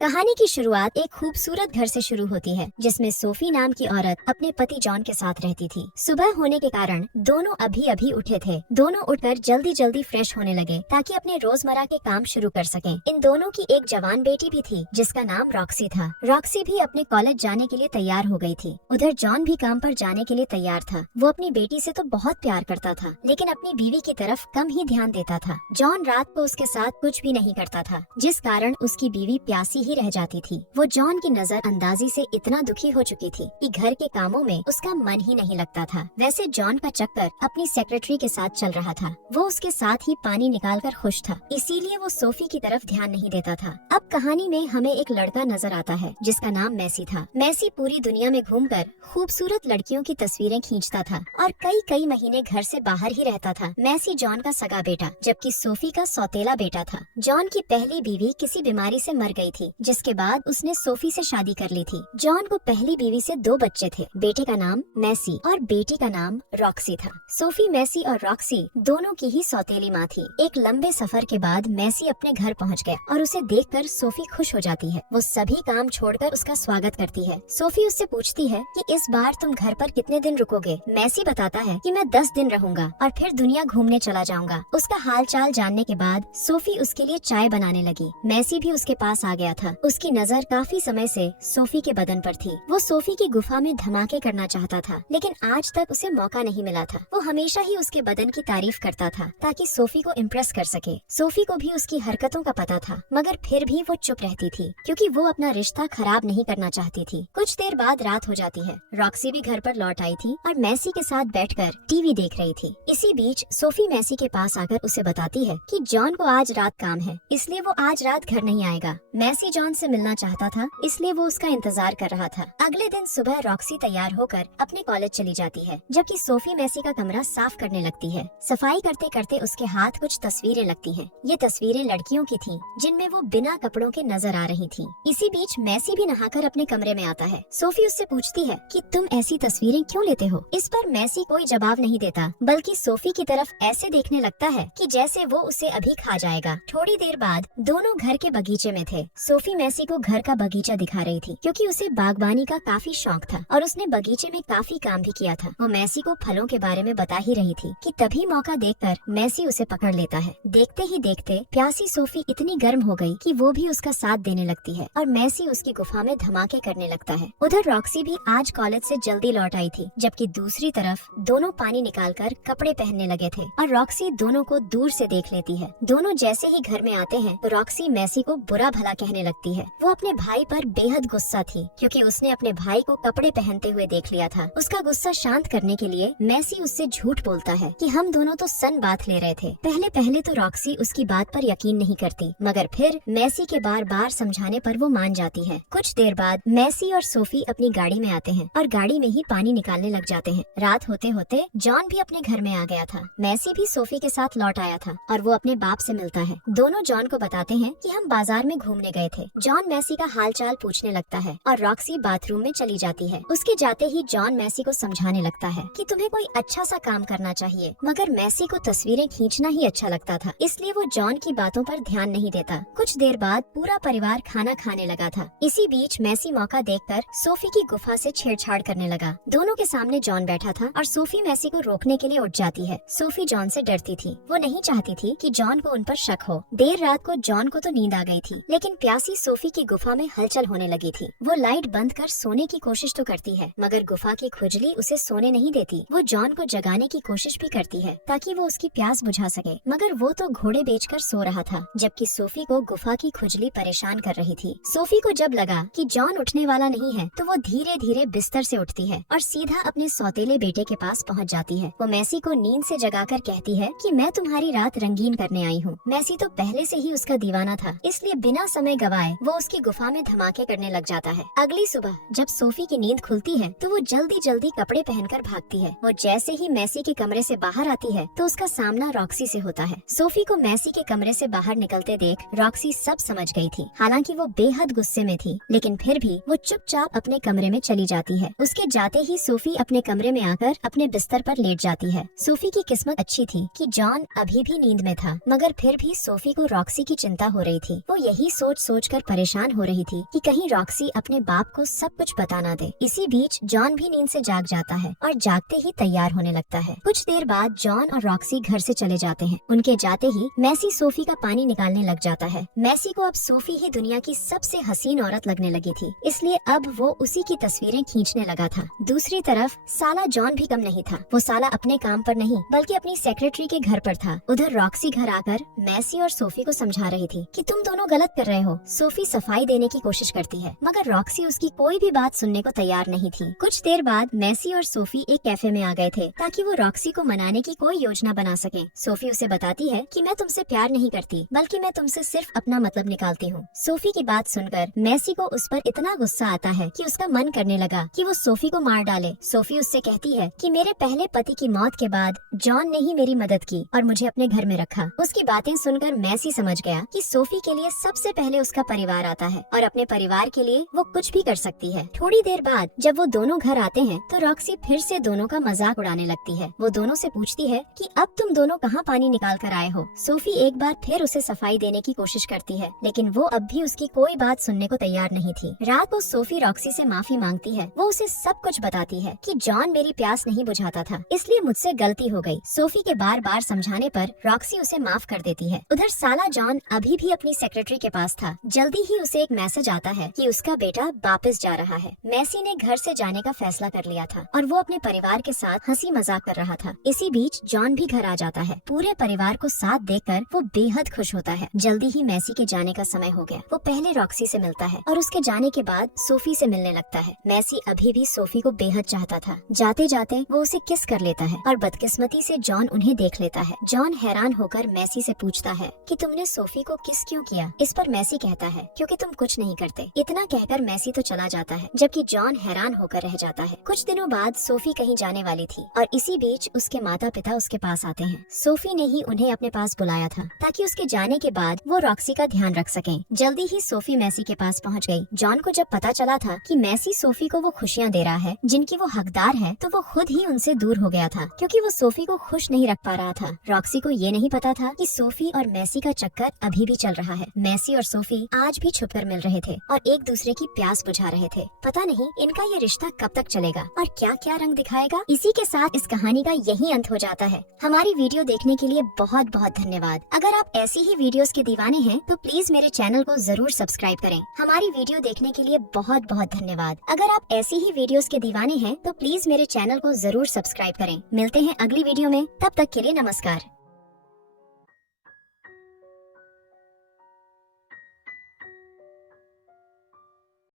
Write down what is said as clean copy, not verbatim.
कहानी की शुरुआत एक खूबसूरत घर से शुरू होती है जिसमें सोफी नाम की औरत अपने पति जॉन के साथ रहती थी। सुबह होने के कारण दोनों अभी अभी उठे थे। दोनों उठकर जल्दी जल्दी फ्रेश होने लगे ताकि अपने रोजमर्रा के काम शुरू कर सकें। इन दोनों की एक जवान बेटी भी थी जिसका नाम रॉक्सी था। रॉक्सी भी अपने कॉलेज जाने के लिए तैयार हो गई थी। उधर जॉन भी काम पर जाने के लिए तैयार था। वो अपनी बेटी से तो बहुत प्यार करता था लेकिन अपनी बीवी की तरफ कम ही ध्यान देता था। जॉन रात को उसके साथ कुछ भी नहीं करता था जिस कारण उसकी बीवी प्यासी रह जाती थी। वो जॉन की नजर अंदाजी से इतना दुखी हो चुकी थी कि घर के कामों में उसका मन ही नहीं लगता था। वैसे जॉन का चक्कर अपनी सेक्रेटरी के साथ चल रहा था। वो उसके साथ ही पानी निकालकर खुश था, इसीलिए वो सोफी की तरफ ध्यान नहीं देता था। अब कहानी में हमें एक लड़का नजर आता है जिसका नाम मैसी था। मैसी पूरी दुनिया में घूमकर खूबसूरत लड़कियों की तस्वीरें खींचता था और कई कई महीने घर से बाहर ही रहता था। मैसी जॉन का सगा बेटा जबकि सोफी का सौतेला बेटा था। जॉन की पहली बीवी किसी बीमारी से मर गई थी जिसके बाद उसने सोफी से शादी कर ली थी। जॉन को पहली बीवी से 2 बच्चे थे। बेटे का नाम मैसी और बेटी का नाम रॉक्सी था। सोफी, मैसी और रॉक्सी दोनों की ही सौतेली माँ थी। एक लंबे सफर के बाद मैसी अपने घर पहुँच गया और उसे देखकर सोफी खुश हो जाती है। वो सभी काम छोड़कर उसका स्वागत करती है। सोफी उससे पूछती है कि इस बार तुम घर पर कितने दिन रुकोगे। मैसी बताता है कि मैं 10 दिन रहूंगा और फिर दुनिया घूमने चला जाऊंगा। उसका हाल चाल जानने के बाद सोफी उसके लिए चाय बनाने लगी। मैसी भी उसके पास आ गया था। उसकी नजर काफी समय से सोफी के बदन पर थी। वो सोफी की गुफा में धमाके करना चाहता था लेकिन आज तक उसे मौका नहीं मिला था। वो हमेशा ही उसके बदन की तारीफ करता था ताकि सोफी को इम्प्रेस कर सके। सोफी को भी उसकी हरकतों का पता था मगर फिर भी वो चुप रहती थी क्योंकि वो अपना रिश्ता खराब नहीं करना चाहती थी। कुछ देर बाद रात हो जाती है। रॉक्सी भी घर पर लौट आई थी और मैसी के साथ बैठकर टीवी देख रही थी। इसी बीच सोफी मैसी के पास आकर उसे बताती है कि जॉन को आज रात काम है इसलिए वो आज रात घर नहीं आएगा। मैसी जॉन से मिलना चाहता था इसलिए वो उसका इंतजार कर रहा था। अगले दिन सुबह रॉक्सी तैयार होकर अपने कॉलेज चली जाती है जबकि सोफी मैसी का कमरा साफ करने लगती है। सफाई करते करते उसके हाथ कुछ तस्वीरें लगती हैं। ये तस्वीरें लड़कियों की थीं जिनमें वो बिना कपड़ों के नजर आ रही थी। इसी बीच मैसी भी नहाकर अपने कमरे में आता है। सोफी उससे पूछती है कि तुम ऐसी तस्वीरें क्यों लेते हो। इस पर मैसी कोई जवाब नहीं देता बल्कि सोफी की तरफ ऐसे देखने लगता है कि जैसे वो उसे अभी खा जाएगा। थोड़ी देर बाद दोनों घर के बगीचे में थे। सोफी मैसी को घर का बगीचा दिखा रही थी क्योंकि उसे बागबानी का काफी शौक था और उसने बगीचे में काफी काम भी किया था। वो मैसी को फलों के बारे में बता ही रही थी कि तभी मौका देखकर मैसी उसे पकड़ लेता है। देखते ही देखते प्यासी सोफी इतनी गर्म हो गई कि वो भी उसका साथ देने लगती है और मैसी उसकी गुफा में धमाके करने लगता है। उधर रॉक्सी भी आज कॉलेज से जल्दी लौट आई थी जबकि दूसरी तरफ दोनों पानी निकालकर कपड़े पहनने लगे थे और रॉक्सी दोनों को दूर से देख लेती है। दोनों जैसे ही घर में आते हैं तो रॉक्सी मैसी को बुरा भला कहने लगती है। वो अपने भाई पर बेहद गुस्सा थी क्योंकि उसने अपने भाई को कपड़े पहनते हुए देख लिया था। उसका गुस्सा शांत करने के लिए मैसी उससे झूठ बोलता है कि हम दोनों तो सन बात ले रहे थे। पहले तो रॉक्सी उसकी बात पर यकीन नहीं करती मगर फिर मैसी के बार बार समझाने पर वो मान जाती है। कुछ देर बाद मैसी और सोफी अपनी गाड़ी में आते हैं और गाड़ी में ही पानी निकालने लग जाते हैं। रात होते होते जॉन भी अपने घर में आ गया था। मैसी भी सोफी के साथ लौट आया था और वो अपने बाप से मिलता है। दोनों जॉन को बताते हैं कि हम बाजार में घूमने गए थे। जॉन मैसी का हाल चाल पूछने लगता है और रॉक्सी बाथरूम में चली जाती है। उसके जाते ही जॉन मैसी को समझाने लगता है कि तुम्हें कोई अच्छा सा काम करना चाहिए मगर मैसी को तस्वीरें खींचना ही अच्छा लगता था इसलिए वो जॉन की बातों पर ध्यान नहीं देता। कुछ देर बाद पूरा परिवार खाना खाने लगा था। इसी बीच मैसी मौका देखकर सोफी की गुफा से छेड़छाड़ करने लगा। दोनों के सामने जॉन बैठा था और सोफी मैसी को रोकने के लिए उठ जाती है। सोफी जॉन से डरती थी। वो नहीं चाहती थी कि जॉन को उन पर शक हो। देर रात को जॉन को तो नींद आ गई थी लेकिन प्यासी सोफी की गुफा में हलचल होने लगी थी। वो लाइट बंद कर सोने की कोशिश तो करती है मगर गुफा की खुजली उसे सोने नहीं देती। वो जॉन को जगाने की कोशिश भी करती है ताकि वो उसकी प्यास बुझा सके मगर वो तो घोड़े बेचकर सो रहा था जबकि सोफी को गुफा की खुजली परेशान कर रही थी। सोफी को जब लगा कि जॉन उठने वाला नहीं है तो वो धीरे धीरे बिस्तर से उठती है और सीधा अपने सौतेले बेटे के पास पहुंच जाती है। वो मैसी को नींद से जगाकर कहती है कि मैं तुम्हारी रात रंगीन करने आई हूँ। मैसी तो पहले से ही उसका दीवाना था इसलिए बिना समय गवाए वो उसकी गुफा में धमाके करने लग जाता है। अगली सुबह जब सोफी की नींद खुलती है तो वो जल्दी जल्दी कपड़े पहनकर भागती है। वो जैसे ही मैसी के कमरे से बाहर आती है तो उसका सामना रॉक्सी से होता है। सोफी को मैसी के कमरे से बाहर निकलते देख रॉक्सी सब समझ गई थी। हालांकि वो बेहद गुस्से में थी लेकिन फिर भी वो चुपचाप अपने कमरे में चली जाती है। उसके जाते ही सोफी अपने कमरे में आकर अपने बिस्तर पर लेट जाती है। सोफी की किस्मत अच्छी थी कि जॉन अभी भी नींद में था मगर फिर भी सोफी को रॉक्सी की चिंता हो रही थी। वो यही सोच सोचकर परेशान हो रही थी कि कहीं रॉक्सी अपने बाप को सब कुछ बता ना दे। इसी बीच जॉन भी नींद से जाग जाता है और जागते ही तैयार होने लगता है। कुछ देर बाद जॉन और रॉक्सी घर से चले जाते हैं। उनके जाते ही मैसी सोफी का पानी निकालने लग जाता है। मैसी को अब सोफी ही दुनिया की सबसे हसीन औरत लगने लगी थी, इसलिए अब वो उसी की तस्वीरें खींचने लगा था। दूसरी तरफ साला जॉन भी कम नहीं था। वो साला अपने काम पर नहीं बल्कि अपनी सेक्रेटरी के घर पर था। उधर रॉक्सी घर आकर मैसी और सोफी को समझा रही थी कि तुम दोनों गलत कर रहे हो। सोफी सफाई देने की कोशिश करती है मगर रॉक्सी उसकी कोई भी बात सुनने को तैयार नहीं थी। कुछ देर बाद मैसी और सोफी एक कैफे में आ गए थे ताकि वो रॉक्सी को मनाने की कोई योजना बना सके। सोफी उसे बताती है कि मैं तुमसे प्यार नहीं करती बल्कि मैं तुमसे सिर्फ अपना मतलब निकालती हूँ। सोफी की बात सुनकर मैसी को उस पर इतना गुस्सा आता है कि उसका मन करने लगा कि वो सोफी को मार डाले। सोफी उससे कहती है कि मेरे पहले पति की मौत के बाद जॉन ने ही मेरी मदद की और मुझे अपने घर में रखा। उसकी बातें सुनकर मैसी समझ गया कि सोफी के लिए सबसे पहले उसका परिवार आता है और अपने परिवार के लिए वो कुछ भी कर सकती है। थोड़ी देर बाद जब वो दोनों घर आते हैं तो रॉक्सी फिर से दोनों का मजाक उड़ाने लगती है। वो दोनों से पूछती है कि अब तुम दोनों कहाँ पानी निकाल कर आए हो। सोफी एक बार फिर उसे सफाई देने की कोशिश करती है लेकिन वो अब भी उसकी कोई बात सुनने को तैयार नहीं थी। रात को सोफी रॉक्सी से माफी मांगती है। वो उसे सब कुछ बताती है कि जॉन मेरी प्यास नहीं बुझाता था, इसलिए मुझसे गलती हो गई। सोफी के बार बार समझाने पर रॉक्सी उसे माफ कर देती है। उधर साला जॉन अभी भी अपनी सेक्रेटरी के पास था। जल्दी ही उसे एक मैसेज आता है कि उसका बेटा वापस जा रहा है। मैसी ने घर से जाने का फैसला कर लिया था और वो अपने परिवार के साथ हंसी मजाक कर रहा था। इसी बीच जॉन भी घर आ जाता है। पूरे परिवार को साथ देखकर वो बेहद खुश होता है। जल्दी ही मैसी के जाने का समय हो गया। वो पहले रॉक्सी से मिलता है और उसके जाने के बाद सोफी से मिलने लगता है। मैसी अभी भी सोफी को बेहद चाहता था। जाते जाते वो उसे किस कर लेता है और बदकिस्मती से जॉन उन्हें देख लेता है। जॉन हैरान होकर मैसी से पूछता है कि तुमने सोफी को किस क्यों किया। इस पर मैसी कहता है क्योंकि तुम कुछ नहीं करते। इतना कहकर मैसी तो चला जाता है जबकि जॉन हैरान होकर रह जाता है। कुछ दिनों बाद सोफी कहीं जाने वाली थी और इसी बीच उसके माता पिता उसके पास आते हैं। सोफी ने ही उन्हें अपने पास बुलाया था ताकि उसके जाने के बाद वो रॉक्सी का ध्यान रख सकें। जल्दी ही सोफी मैसी के पास पहुंच गई। जॉन को जब पता चला था कि मैसी सोफी को वो खुशियां दे रहा है जिनकी वो हकदार है तो वो खुद ही उनसे दूर हो गया था क्योंकि वो सोफी को खुश नहीं रख पा रहा था। रॉक्सी को ये नहीं पता था कि सोफी और मैसी का चक्कर अभी भी चल रहा है। मैसी और सोफी आज भी छुपकर मिल रहे थे और एक दूसरे की प्यास बुझा रहे थे। पता नहीं इनका ये रिश्ता कब तक चलेगा और क्या क्या रंग दिखाएगा। इसी के साथ इस कहानी का यही अंत हो जाता है। हमारी वीडियो देखने के लिए बहुत बहुत धन्यवाद। अगर आप ऐसी ही वीडियोस के दीवाने हैं तो प्लीज मेरे चैनल को जरूर सब्सक्राइब करें। हमारी वीडियो देखने के लिए बहुत बहुत धन्यवाद। अगर आप ऐसी ही वीडियोस के दीवाने हैं तो प्लीज मेरे चैनल को जरूर सब्सक्राइब करें। मिलते हैं अगली वीडियो में, तब तक के लिए नमस्कार।